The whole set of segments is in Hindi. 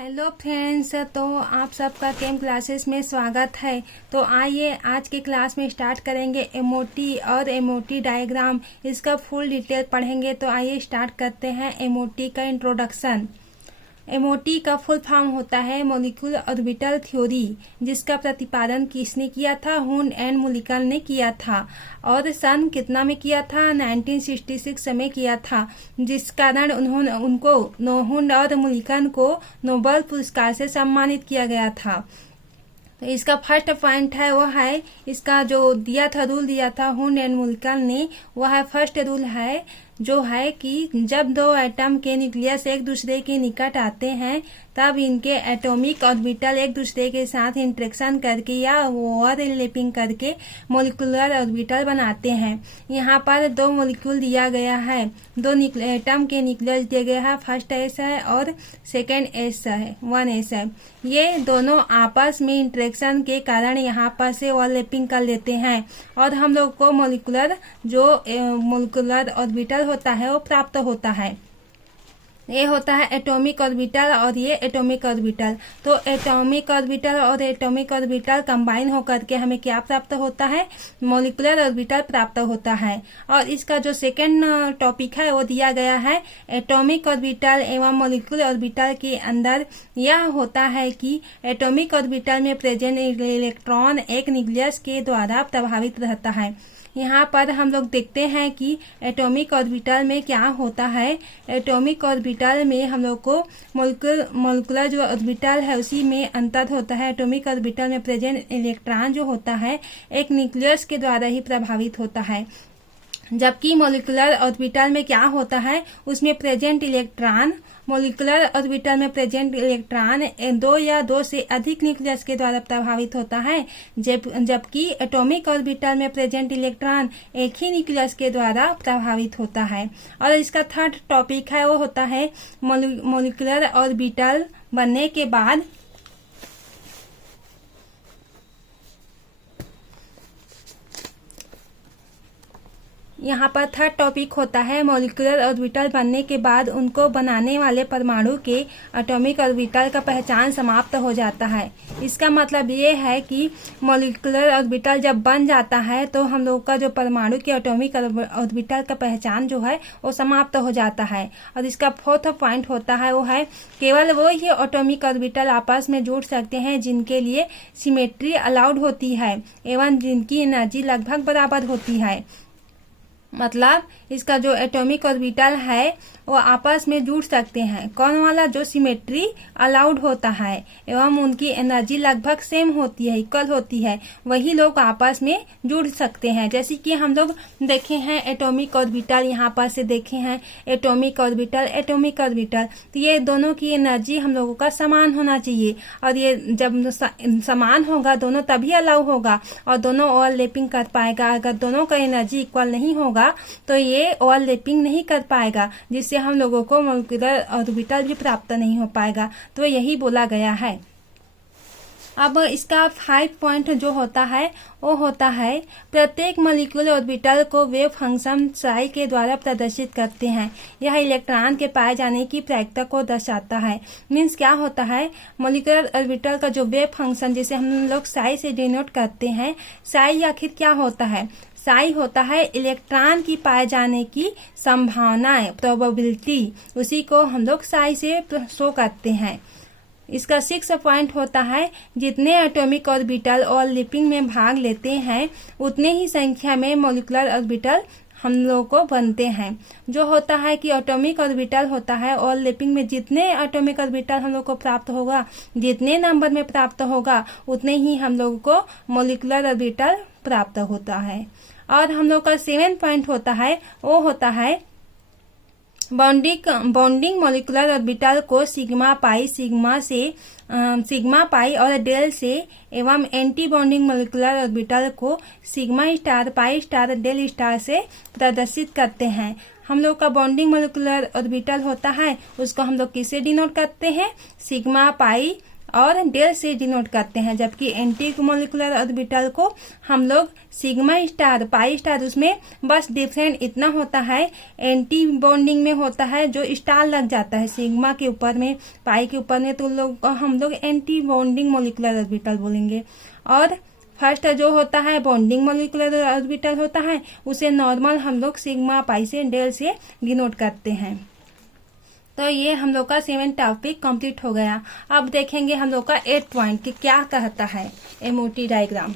हेलो फ्रेंड्स, तो आप सबका केम क्लासेस में स्वागत है। तो आइए आज के क्लास में स्टार्ट करेंगे एमओटी और एमओटी डायग्राम। इसका फुल डिटेल पढ़ेंगे। तो आइए स्टार्ट करते हैं एमओटी का इंट्रोडक्शन। एमओटी का फुल फॉर्म होता है मॉलिक्यूलर ऑर्बिटल थ्योरी, जिसका प्रतिपादन किसने किया था? हुंड एंड मुलिकन ने किया था। और सन कितना में किया था? 1966 में किया था, जिस कारण उनको हुंड और मुलिकन को नोबेल पुरस्कार से सम्मानित किया गया था। तो इसका फर्स्ट पॉइंट है वो है इसका जो दिया था, रूल दिया था हुंड एंड मुलिकन ने, वह है फर्स्ट रूल है जो है कि जब दो एटम के न्यूक्लियस एक दूसरे के निकट आते हैं तब इनके एटॉमिक ऑर्बिटल एक दूसरे के साथ इंटरेक्शन करके या ओवरलैपिंग करके मॉलिक्यूलर ऑर्बिटल बनाते हैं। यहाँ पर दो मॉलिक्यूल दिया गया है, दो एटम के न्यूक्लियस दिए गए हैं। फर्स्ट एस है और सेकेंड एस है, 1s है। ये दोनों आपस में इंटरेक्शन के कारण यहाँ पर से ओवरलैपिंग कर लेते हैं और हम लोग को मॉलिक्यूलर ऑर्बिटल होता है वो प्राप्त होता है। ये होता है एटॉमिक ऑर्बिटल और ये एटॉमिक ऑर्बिटल। तो एटॉमिक ऑर्बिटल और एटॉमिक ऑर्बिटल कंबाइन होकर के हमें क्या प्राप्त होता है? मॉलिक्यूलर ऑर्बिटल प्राप्त होता है। और इसका जो सेकेंड टॉपिक है वो दिया गया है एटॉमिक ऑर्बिटल एवं मॉलिक्यूलर ऑर्बिटल के अंदर यह होता है कि एटॉमिक ऑर्बिटल में प्रेजेंट इलेक्ट्रॉन एक न्यूक्लियस के द्वारा प्रभावित रहता है। यहाँ पर हम लोग देखते हैं कि एटॉमिक ऑर्बिटल में क्या होता है। एटॉमिक ऑर्बिटल में हम लोग को मॉलिक्यूलर जो ऑर्बिटल है उसी में अंतर होता है। एटॉमिक ऑर्बिटल में प्रेजेंट इलेक्ट्रॉन जो होता है एक न्यूक्लियस के द्वारा ही प्रभावित होता है, जबकि मॉलिक्यूलर ऑर्बिटल में क्या होता है, उसमें प्रेजेंट इलेक्ट्रॉन मॉलिक्यूलर ऑर्बिटल में प्रेजेंट इलेक्ट्रॉन दो या दो से अधिक न्यूक्लियस के द्वारा प्रभावित होता है, जबकि एटॉमिक ऑर्बिटल में प्रेजेंट इलेक्ट्रॉन एक ही न्यूक्लियस के द्वारा प्रभावित होता है। और इसका थर्ड टॉपिक है वो होता है मॉलिक्यूलर ऑर्बिटल बनने के बाद यहाँ पर थर्ड टॉपिक होता है मॉलिक्यूलर ऑर्बिटल बनने के बाद उनको बनाने वाले परमाणु के एटॉमिक ऑर्बिटल का पहचान समाप्त हो जाता है। इसका मतलब ये है कि मॉलिक्यूलर ऑर्बिटल जब बन जाता है तो हम लोग का जो परमाणु के एटॉमिक ऑर्बिटल का पहचान जो है वो समाप्त हो जाता है। और इसका फोर्थ पॉइंट होता है वो है केवल वो ही एटॉमिक ऑर्बिटल आपस में जुड़ सकते हैं जिनके लिए सिमेट्री अलाउड होती है एवं जिनकी एनर्जी लगभग बराबर होती है। मतलब इसका जो एटॉमिक ऑर्बिटल है वो आपस में जुड़ सकते हैं। कौन वाला? जो सिमेट्री अलाउड होता है एवं उनकी एनर्जी लगभग सेम होती है, इक्वल होती है, वही लोग आपस में जुड़ सकते हैं। जैसे कि हम लोग देखे हैं एटॉमिक ऑर्बिटल, यहाँ पर से देखे हैं एटॉमिक ऑर्बिटल, एटॉमिक ऑर्बिटल। तो ये दोनों की एनर्जी हम लोगों का समान होना चाहिए और ये जब समान होगा दोनों तभी अलाउ होगा और दोनों ओवरलैपिंग कर पाएगा। अगर दोनों का एनर्जी इक्वल नहीं होगा तो ये ओवरलैपिंग नहीं कर पाएगा, जिससे हम लोगों को मॉलिक्यूलर ऑर्बिटल भी प्राप्त नहीं हो पाएगा। तो यही बोला गया है। अब इसका 5 पॉइंट जो होता है वो होता है प्रत्येक मॉलिक्यूलर ऑर्बिटल को वेव फंक्शन साई के द्वारा प्रदर्शित करते हैं। यह इलेक्ट्रॉन के पाए जाने की प्रायिकता को दर्शाता है। मीन्स क्या होता है, मॉलिक्यूलर ऑर्बिटल का जो वेव फंक्शन जिसे हम लोग साई से डिनोट करते हैं, साई आखिर क्या होता है? साई होता है इलेक्ट्रॉन की पाए जाने की संभावनाएं, प्रोबेबिलिटी, उसी को हम लोग साई से शो करते हैं। इसका 6 पॉइंट होता है जितने एटॉमिक ऑर्बिटल ओवरलैपिंग में भाग लेते हैं उतने ही संख्या में मॉलिक्यूलर ऑर्बिटल हम लोगों को बनते हैं। जो होता है कि एटॉमिक ऑर्बिटल होता है ओवरलैपिंग में जितने एटॉमिक ऑर्बिटल हम लोग को प्राप्त होगा, जितने नंबर में प्राप्त होगा उतने ही हम लोगों को मॉलिक्यूलर ऑर्बिटल प्राप्त होता है। और हम लोग का 7 पॉइंट होता है वो होता है बॉन्डिंग मॉलिक्यूलर ऑर्बिटल को सिग्मा पाई और डेल से एवं एंटी बॉन्डिंग मॉलिक्यूलर ऑर्बिटल को सिग्मा स्टार, पाई स्टार, डेल स्टार से प्रदर्शित करते हैं। हम लोग का बॉन्डिंग मॉलिक्यूलर ऑर्बिटल होता है उसको हम लोग किससे डिनोट करते हैं? सिग्मा पाई और डेल से डिनोट करते हैं, जबकि एंटी मोलिकुलर ऑर्बिटल को हम लोग सिग्मा स्टार, पाई स्टार, उसमें बस डिफरेंट इतना होता है, एंटी बॉन्डिंग में होता है जो स्टार लग जाता है सिग्मा के ऊपर में, पाई के ऊपर में, तो हम लोग एंटी बॉन्डिंग मोलिकुलर ऑर्बिटल बोलेंगे। और फर्स्ट जो होता है बॉन्डिंग मोलिकुलर ऑर्बिटल होता है, उसे नॉर्मल हम लोग सिग्मा, पाई से, डेल से डिनोट करते हैं। तो ये हम लोग का 7 टॉपिक कंप्लीट हो गया। अब देखेंगे हम लोग का 8 पॉइंट कि क्या कहता है एमओटी डायग्राम।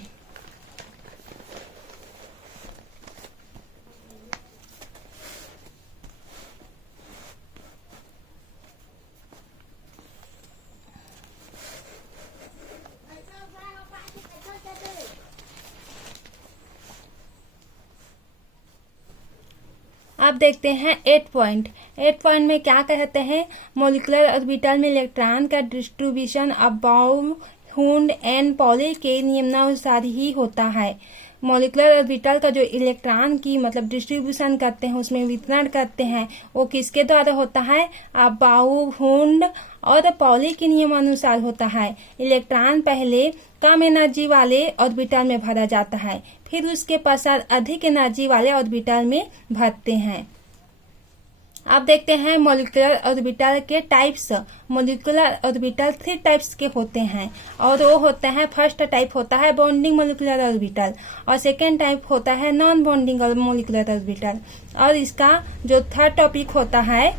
अब देखते हैं 8 पॉइंट। 8 पॉइंट में क्या कहते हैं, मोलिकुलर ऑर्बिटल में इलेक्ट्रॉन का distribution about Hund and poly के नियमानुसार ही होता है। मोलिकुलर ऑर्बिटल का जो इलेक्ट्रॉन की मतलब डिस्ट्रीब्यूशन करते हैं, उसमें वितरण करते हैं, वो किसके द्वारा होता है, अबाउट हुंड और पॉली के नियमानुसार होता है। इलेक्ट्रॉन पहले कम एनर्जी वाले ऑर्बिटल में भरा जाता है, फिर उसके पश्चात अधिक एनर्जी वाले ऑर्बिटल में भरते हैं। अब देखते हैं मोलिकुलर ऑर्बिटल के टाइप्स। मोलिकुलर ऑर्बिटल 3 टाइप्स के होते हैं, और वो होते हैं, फर्स्ट टाइप होता है बॉन्डिंग मोलिकुलर ऑर्बिटल, और सेकेंड टाइप होता है नॉन बॉन्डिंग मोलिकुलर ऑर्बिटल, और इसका जो थर्ड टॉपिक होता है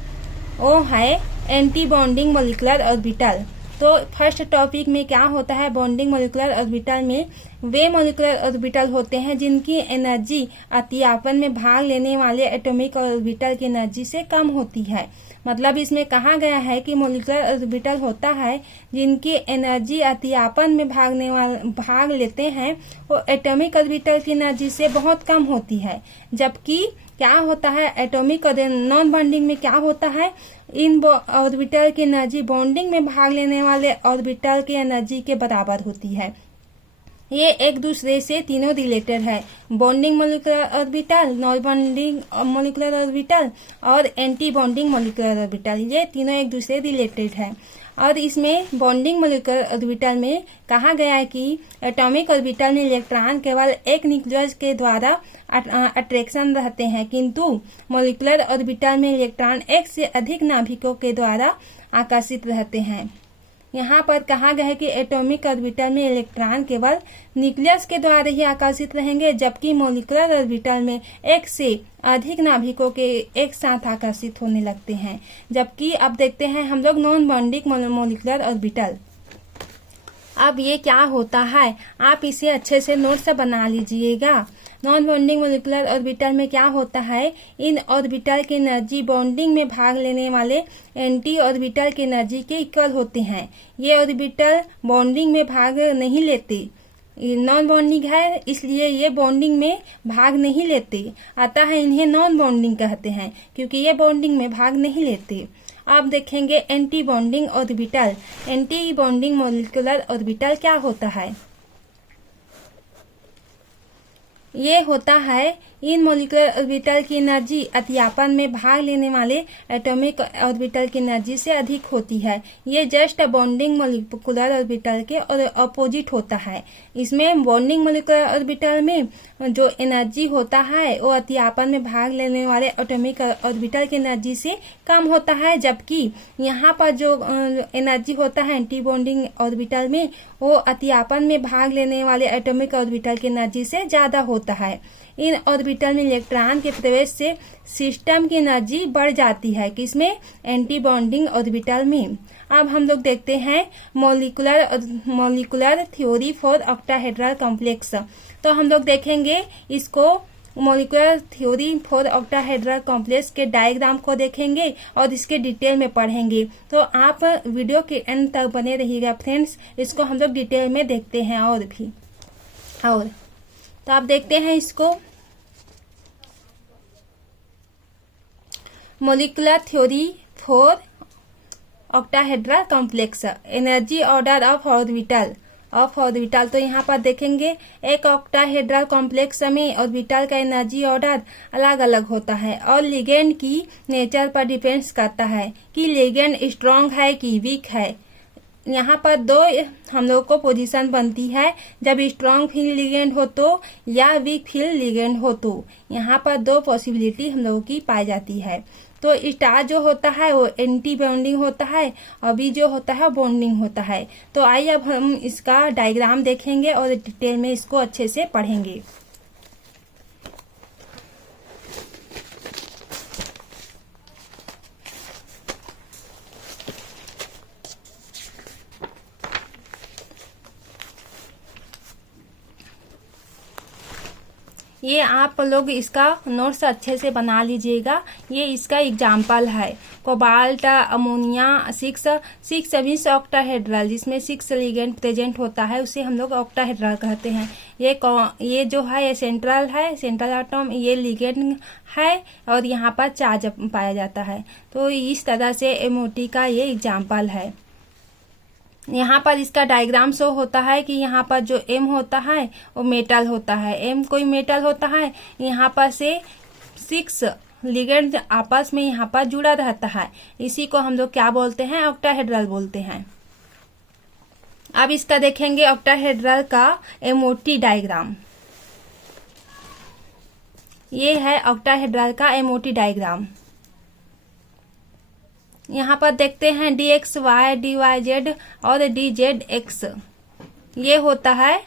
वो है एंटी बॉन्डिंग मोलिकुलर ऑर्बिटल। तो फर्स्ट टॉपिक में क्या होता है, बॉन्डिंग मोलिकुलर ऑर्बिटल में वे मोलिकुलर ऑर्बिटल होते हैं जिनकी एनर्जी अतियापन में भाग लेने वाले एटॉमिक ऑर्बिटल की एनर्जी से कम होती है। मतलब इसमें कहा गया है कि मोलिकुलर ऑर्बिटल होता है जिनकी एनर्जी अतियापन में भाग लेते हैं, वो एटॉमिक ऑर्बिटल की एनर्जी से बहुत कम होती है। जबकि क्या होता है एटॉमिक और नॉन बॉन्डिंग में क्या होता है, इन ऑर्बिटल की एनर्जी बॉन्डिंग में भाग लेने वाले ऑर्बिटल की एनर्जी के बराबर होती है। ये एक दूसरे से तीनों रिलेटेड है, bonding molecular orbital, non bonding molecular orbital और एंटी बॉन्डिंग मोलिकुलर ऑर्बिटल, ये तीनों एक दूसरे रिलेटेड है। और इसमें बॉन्डिंग मोलिकुलर ऑर्बिटल में कहा गया है कि एटॉमिक ऑर्बिटल में इलेक्ट्रॉन केवल एक न्यूक्लियस के द्वारा अट्रैक्शन रहते हैं, किंतु मोलिकुलर ऑर्बिटल में इलेक्ट्रॉन एक से अधिक नाभिकों के द्वारा आकर्षित रहते हैं। यहाँ पर कहा गया है कि एटॉमिक ऑर्बिटल में इलेक्ट्रॉन केवल न्यूक्लियस के द्वारा ही आकर्षित रहेंगे, जबकि मोलिकुलर ऑर्बिटल में एक से अधिक नाभिकों के एक साथ आकर्षित होने लगते हैं। जबकि अब देखते हैं हम लोग नॉन बॉन्डिंग मोलिकुलर ऑर्बिटल। अब ये क्या होता है, आप इसे अच्छे से नोट से बना लीजिएगा। नॉन बॉन्डिंग मोलिकुलर ऑर्बिटल में क्या होता है, इन ऑर्बिटल की एनर्जी बॉन्डिंग में भाग लेने वाले एंटी ऑर्बिटल की एनर्जी के इक्वल होते हैं। ये ऑर्बिटल बॉन्डिंग में भाग नहीं लेते, नॉन बॉन्डिंग है इसलिए ये बॉन्डिंग में भाग नहीं लेते, अतः इन्हें नॉन बॉन्डिंग कहते हैं, क्योंकि ये बॉन्डिंग में भाग नहीं लेते। अब देखेंगे anti bonding orbital. Anti bonding molecular orbital क्या होता है, ये होता है इन मोलिकुलर ऑर्बिटल की एनर्जी अतियापन में भाग लेने वाले एटॉमिक ऑर्बिटल की एनर्जी से अधिक होती है। ये जस्ट बॉन्डिंग मोलिकुलर ऑर्बिटल के अपोजिट होता है। इसमें बॉन्डिंग मोलिकुलर ऑर्बिटल में जो एनर्जी होता है वो अतियापन में भाग लेने वाले एटॉमिक ऑर्बिटल की एनर्जी से कम होता है, जबकि यहाँ पर जो एनर्जी होता है एंटी बॉन्डिंग ऑर्बिटल में वो अतियापन में भाग लेने वाले एटॉमिक ऑर्बिटल की एनर्जी से ज्यादा होता है। इन ऑर्बिटल में इलेक्ट्रॉन के प्रवेश से सिस्टम की एनर्जी बढ़ जाती है, किसमें, एंटी बॉन्डिंग ऑर्बिटल में। अब हम लोग देखते हैं molecular theory for octahedral complex. तो हम लोग देखेंगे इसको, molecular theory for octahedral complex के डायग्राम को देखेंगे और इसके डिटेल में पढ़ेंगे। तो आप वीडियो के एंड तक बने रहिएगा फ्रेंड्स, इसको हम लोग डिटेल में देखते हैं। और तो आप देखते हैं इसको, molecular theory for octahedral complex, energy order of orbital. तो यहाँ पर देखेंगे एक ऑक्टाहेड्रल कॉम्प्लेक्स में ऑर्बिटल का एनर्जी ऑर्डर अलग अलग होता है और लिगेंड की नेचर पर डिपेंड्स करता है कि लिगेंड स्ट्रॉन्ग है कि वीक है। यहाँ पर दो हम लोग को पोजीशन बनती है, जब स्ट्रॉन्ग फील्ड लिगेंड हो तो या वीक फील्ड लिगेंड हो तो। यहाँ पर दो पॉसिबिलिटी हम लोगों की पाई जाती है। तो स्टार जो होता है वो एंटी बॉन्डिंग होता है और बी जो होता है बॉन्डिंग होता है। तो आइए अब हम इसका डायग्राम देखेंगे और डिटेल में इसको अच्छे से पढ़ेंगे। ये आप लोग इसका नोट्स अच्छे से बना लीजिएगा। ये इसका एग्जाम्पल है। कोबाल्ट अमोनिया 6 मीन्स ऑक्टाहेड्रल, जिसमें 6 लिगेंड प्रेजेंट होता है उसे हम लोग ऑक्टाहेड्रल कहते हैं। ये जो है ये सेंट्रल एटम, ये लिगेंड है और यहाँ पर चार्ज पाया जाता है। तो इस तरह से MOT का ये एग्जाम्पल है। यहाँ पर इसका डायग्राम शो होता है कि यहाँ पर जो M होता है वो मेटल होता है। M कोई मेटल होता है। यहाँ पर से 6 लिगेंड आपस में यहाँ पर जुड़ा रहता है। इसी को हम लोग क्या बोलते हैं? ऑक्टाहेड्रल बोलते हैं। अब इसका देखेंगे ऑक्टाहेड्रल का MOT डायग्राम। ये है ऑक्टाहेड्रल का MOT डायग्राम। यहाँ पर देखते हैं DXY, DYZ और DZX। ये होता है,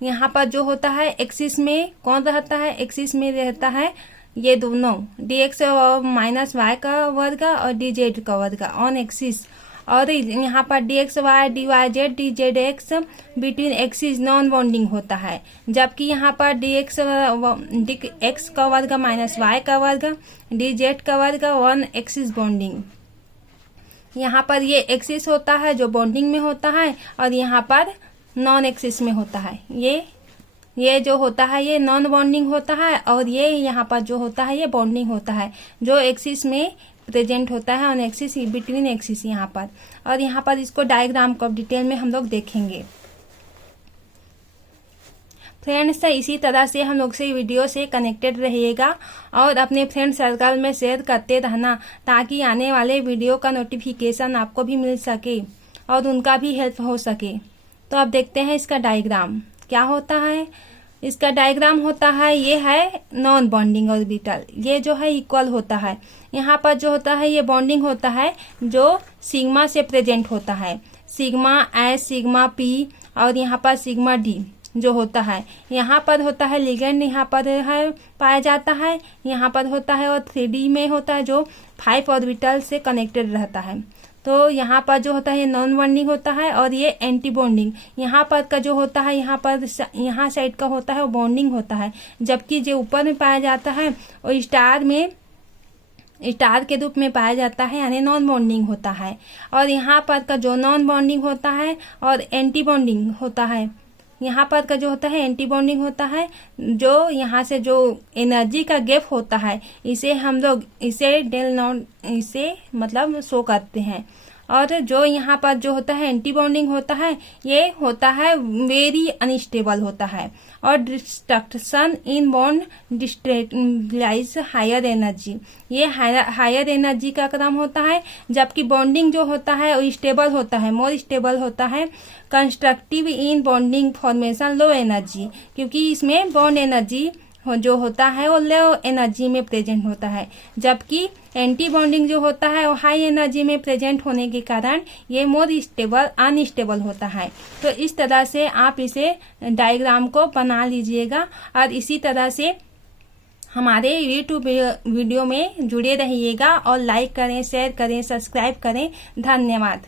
यहाँ पर जो होता है एक्सिस में कौन रहता है? एक्सिस में रहता है ये दोनों, DX माइनस Y का वर्ग और DZ का वर्ग ऑन एक्सिस। और यहाँ पर DXY, DYZ, DZX between axis non bonding होता है। जबकि यहाँ पर DX का वर्ग माइनस Y का वर्ग, DZ का वर्ग वन एक्सिस बॉन्डिंग। यहाँ पर ये एक्सिस होता है जो बॉन्डिंग में होता है और यहाँ पर नॉन एक्सिस में होता है। ये जो होता है ये नॉन बॉन्डिंग होता है और ये यहाँ पर जो होता है ये बॉन्डिंग होता है, जो एक्सिस में प्रेजेंट होता है ऑन एक्सिस बिटवीन एक्सिस यहाँ पर। और यहाँ पर इसको डायग्राम को डिटेल में हम लोग देखेंगे। फ्रेंड्स, इसी तरह से हम लोग से वीडियो से कनेक्टेड रहिएगा और अपने फ्रेंड सर्कल में शेयर करते रहना, ताकि आने वाले वीडियो का नोटिफिकेशन आपको भी मिल सके और उनका भी हेल्प हो सके। तो अब देखते हैं इसका डायग्राम क्या होता है। इसका डायग्राम होता है, ये है नॉन बॉन्डिंग ऑर्बिटल। ये जो है इक्वल होता है। यहाँ पर जो होता है ये बॉन्डिंग होता है जो सिग्मा से प्रेजेंट होता है, सिग्मा S, सिग्मा P और यहाँ पर सिग्मा D जो होता है। यहाँ पर होता है लिगेंड, यहाँ पर है पाया जाता है, यहाँ पर होता है और 3D में होता है जो 5 ऑर्बिटल से कनेक्टेड रहता है। तो यहाँ पर जो होता है ये नॉन बॉन्डिंग होता है और ये एंटी बॉन्डिंग। यहाँ पर का जो होता है यहाँ साइड का होता है वो बॉन्डिंग होता है, जबकि जो ऊपर में पाया जाता है वो स्टार के रूप में पाया जाता है, यानी नॉन बॉन्डिंग होता है। और यहाँ पर का जो नॉन बॉन्डिंग होता है और एंटी बॉन्डिंग होता है, यहाँ पर का जो होता है एंटी बॉन्डिंग होता है, जो यहाँ से जो एनर्जी का गैप होता है इसे हम लोग इसे मतलब शो करते हैं। और जो यहाँ पर जो होता है एंटी बॉन्डिंग होता है ये होता है वेरी अनस्टेबल होता है और destruction in bond destabilize higher energy. ये हायर एनर्जी का क्रम होता है, जबकि बॉन्डिंग जो होता है वो स्टेबल होता है, मोर स्टेबल होता है। Constructive in bonding formation low energy, क्योंकि इसमें बॉन्ड एनर्जी जो होता है वो लो एनर्जी में प्रेजेंट होता है, जबकि एंटी बॉन्डिंग जो होता है वो हाई एनर्जी में प्रेजेंट होने के कारण ये मोर स्टेबल अनस्टेबल होता है। तो इस तरह से आप इसे डायग्राम को बना लीजिएगा और इसी तरह से हमारे यूट्यूब वीडियो में जुड़े रहिएगा और लाइक करें, शेयर करें, सब्सक्राइब करें। धन्यवाद।